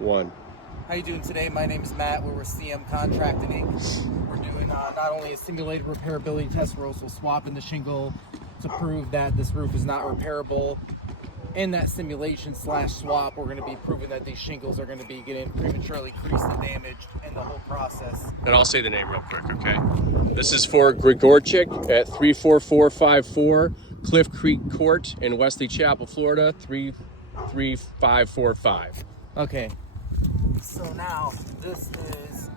One. How you doing today? My name is Matt. We're with CM Contracting Inc. We're doing not only a simulated repairability test, we're also swapping the shingle to prove that this roof is not repairable. In that simulation / swap, we're going to be proving that these shingles are going to be getting prematurely creased and damaged in the whole process. And I'll say the name real quick, okay? This is for Gregorchik at 34454 Cliffcreek Court in Wesley Chapel, Florida, 33545. Okay. So now this is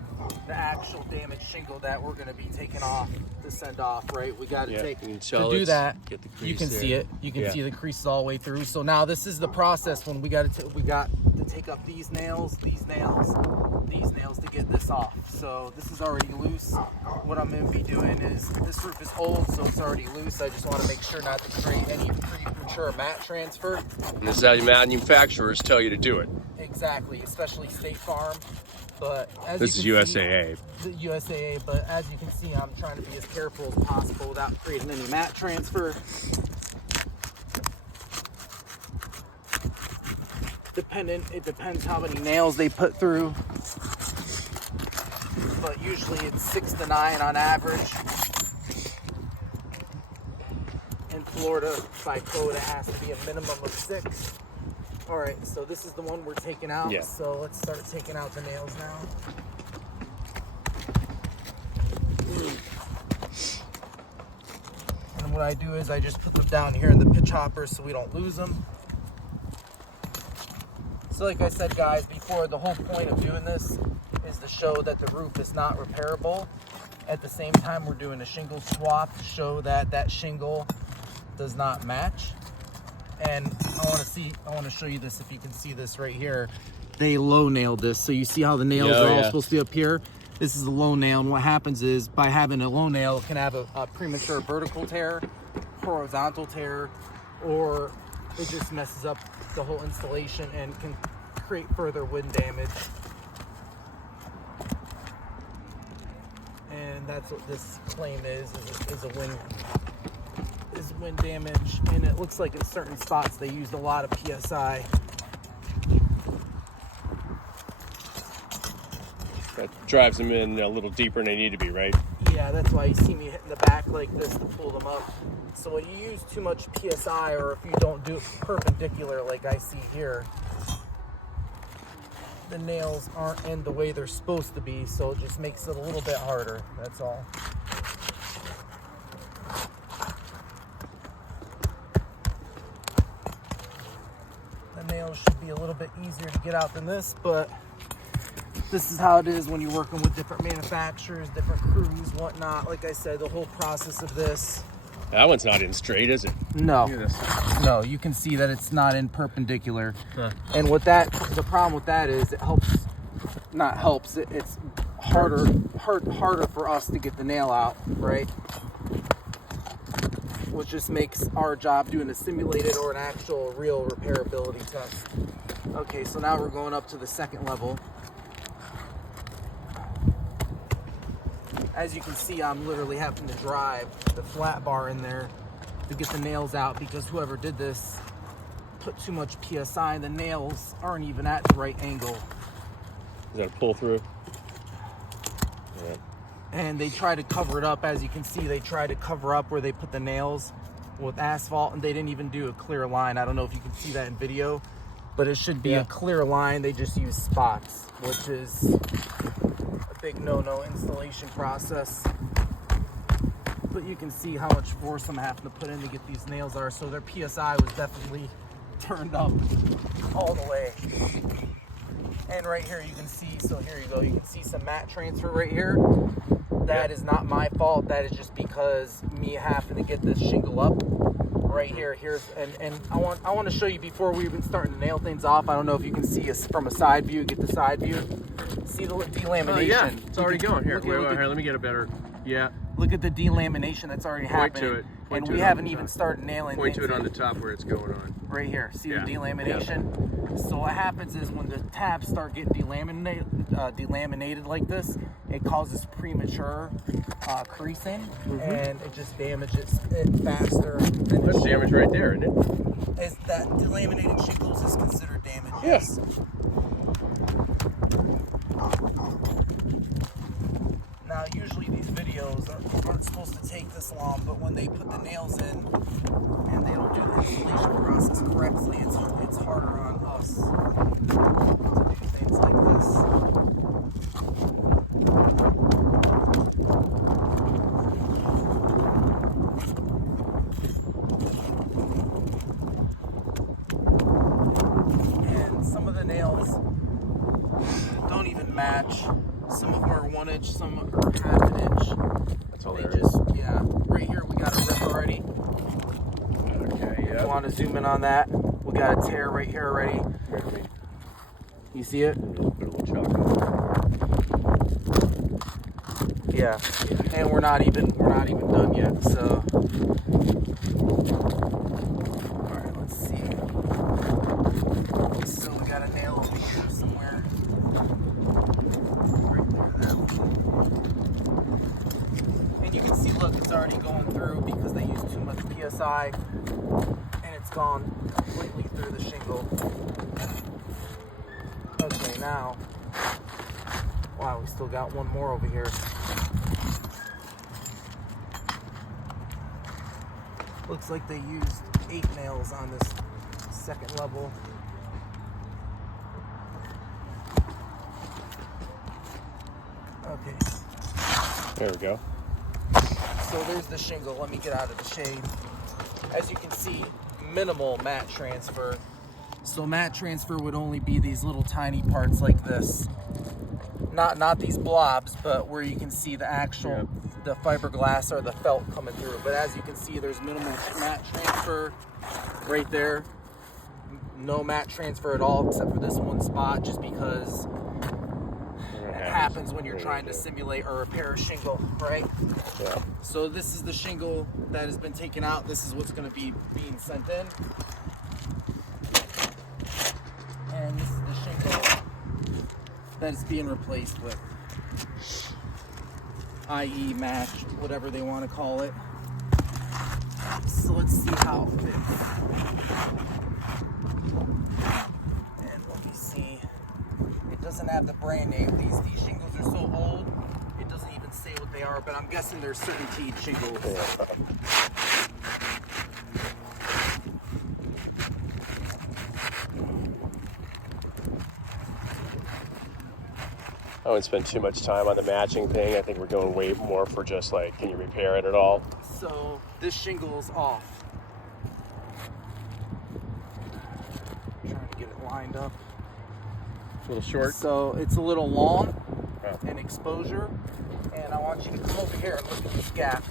the actual damaged shingle that we're going to be taking off to send off, right? We got to to do that. You can see it. You can see the creases all the way through. So now this is the process when we got to take up these nails to get this off. So this is already loose. What I'm going to be doing is, this roof is old, so it's already loose. I just want to make sure not to create any premature mat transfer. And this is how the manufacturers tell you to do it. Exactly, especially State Farm. But as this is USAA. The USAA, but as you can see, I'm trying to be as careful as possible without creating any mat transfer. It depends how many nails they put through, but usually it's 6 to 9 on average. In Florida, by code, it has to be a minimum of 6. All right, so this is the one we're taking out. Yeah. So let's start taking out the nails now. And what I do is I just put them down here in the pitch hopper so we don't lose them. So like I said, guys, before, the whole point of doing this is to show that the roof is not repairable. At the same time, we're doing a shingle swap to show that that shingle does not match. And I want to show you this, if you can see this right here. They low nailed this. So you see how the nails are all supposed to be up here? This is a low nail, and what happens is, by having a low nail, it can have a premature vertical tear, horizontal tear, or it just messes up the whole installation and can create further wind damage. And that's what this claim is a wind damage. And it looks like in certain spots they used a lot of PSI. That drives them in a little deeper than they need to be, right? Yeah, that's why you see me hitting the back like this to pull them up. So when you use too much PSI, or if you don't do it perpendicular like I see here, the nails aren't in the way they're supposed to be, so it just makes it a little bit harder, that's all. The nails should be a little bit easier to get out than this, but this is how it is when you're working with different manufacturers, different crews, whatnot. Like I said, the whole process of this. That one's not in straight, is it? No. No, you can see that it's not in perpendicular. Huh. And the problem with that is it's harder for us to get the nail out, right? Which just makes our job doing a simulated or an actual real repairability test. Okay, so now we're going up to the second level. As you can see, I'm literally having to drive the flat bar in there to get the nails out, because whoever did this put too much PSI. The nails aren't even at the right angle. Is that a pull through? Yeah. And they try to cover it up. As you can see, they try to cover up where they put the nails with asphalt, and they didn't even do a clear line. I don't know if you can see that in video, but it should be a clear line. They just use spots, which is big no-no installation process. But you can see how much force I'm having to put in to get these nails are. So their PSI was definitely turned up all the way. And right here you can see, so here you go, you can see some mat transfer right here. That is not my fault. That is just because me having to get this shingle up right here. And I want to show you before we even starting to nail things off. I don't know if you can see us from a side view. Get the side view. See the delamination. Oh, yeah, it's already going. Here, wait, here, let me get a better. Yeah. Look at the delamination that's already happening. Point to it. And we haven't even started nailing Point things to it on the top where it's going on. Right here. See the delamination? So what happens is when the tabs start getting delaminated like this, it causes premature creasing, and it just damages it faster. That's damage right there, isn't it? Is that delaminated shingles is considered damage? Yes. Now, usually these videos aren't supposed to take this long, but when they put the nails in and they don't do the installation process correctly, it's harder on us to do things like this. And some of the nails don't even match. Some of them are 1 inch, some are half an inch. That's all They there is. just, yeah. Right here we got a rip already. Okay, If you yeah. want to zoom in on that, we got a tear right here already. You see it? Put a little chalk on it. Yeah. And we're not even done yet. So, all right, let's see. So we got a nail over here somewhere. Right there, that one. And you can see, look, it's already going through because they use too much PSI, and it's gone completely through the shingle. Okay, now, wow, we still got one more over here. Looks like they used 8 nails on this second level. Okay, There we go. so there's the shingle. Let me get out of the shade. As you can see, minimal mat transfer. So mat transfer would only be these little tiny parts like this. Not these blobs, but where you can see the actual, the fiberglass or the felt coming through. But as you can see, there's minimal mat transfer right there. No mat transfer at all except for this one spot, just because it happens when you're trying to simulate or repair a shingle, right? Yeah. So this is the shingle that has been taken out. This is what's going to be being sent in. And this is the shingle that is being replaced with, i.e. match, whatever they want to call it. So let's see how it fits. And let me see. It doesn't have the brand name. These shingles are so old, it doesn't even say what they are, but I'm guessing they're Certainty shingles. I wouldn't spend too much time on the matching thing. I think we're going way more for just like, can you repair it at all? So this shingle is off. Trying to get it lined up. A little short. So it's a little long Oh. in exposure, and I want you to come over here and look at this gap.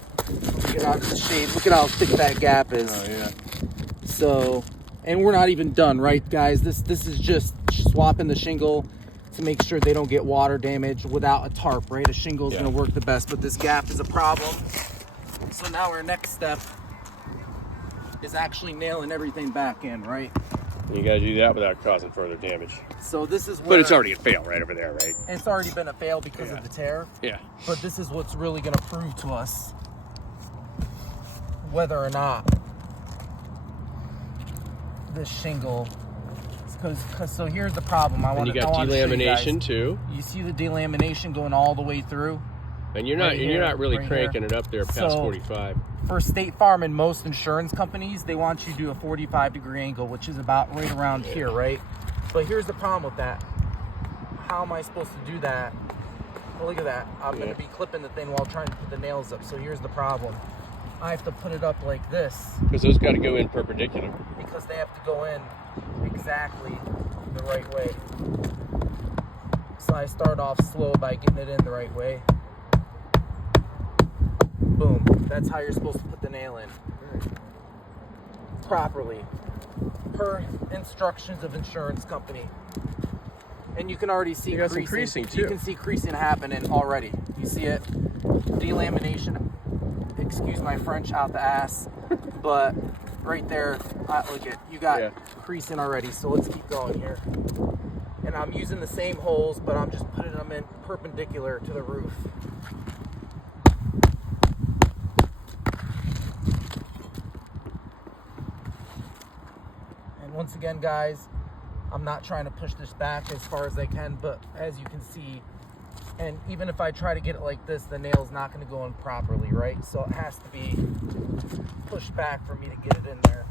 Get out of the shade. Look at how thick that gap is. Oh yeah. So, and we're not even done, right, guys? This is just swapping the shingle to make sure they don't get water damage without a tarp, right? A shingle is going to work the best, but this gap is a problem. So now our next step is actually nailing everything back in, right? You gotta do that without causing further damage. So this is where... But it's already a fail right over there, right? It's already been a fail because of the tear. Yeah. But this is what's really going to prove to us whether or not this shingle... Because so here's the problem. And you got delamination too. You see the delamination going all the way through. And you're not Right here, you're not really right cranking here. it up there past So, 45. For State Farm and most insurance companies, they want you to do a 45-degree angle, which is about right around here, right? But here's the problem with that. How am I supposed to do that? Well, look at that. I'm going to be clipping the thing while trying to put the nails up. So here's the problem. I have to put it up like this. Because those got to go in perpendicular. Because they have to go in exactly the right way. So I start off slow by getting it in the right way. Boom. That's how you're supposed to put the nail in. Properly. Per instructions of insurance company. And you can already see You got some creasing too. You can see creasing happening already. You see it? Delamination. Excuse my French, out the ass. But right there, look at, you got creasing already. So let's keep going here. And I'm using the same holes, but I'm just putting them in perpendicular to the roof. And once again, guys, I'm not trying to push this back as far as I can, but as you can see, And even if I try to get it like this, the nail's not going to go in properly, right? So it has to be pushed back for me to get it in there.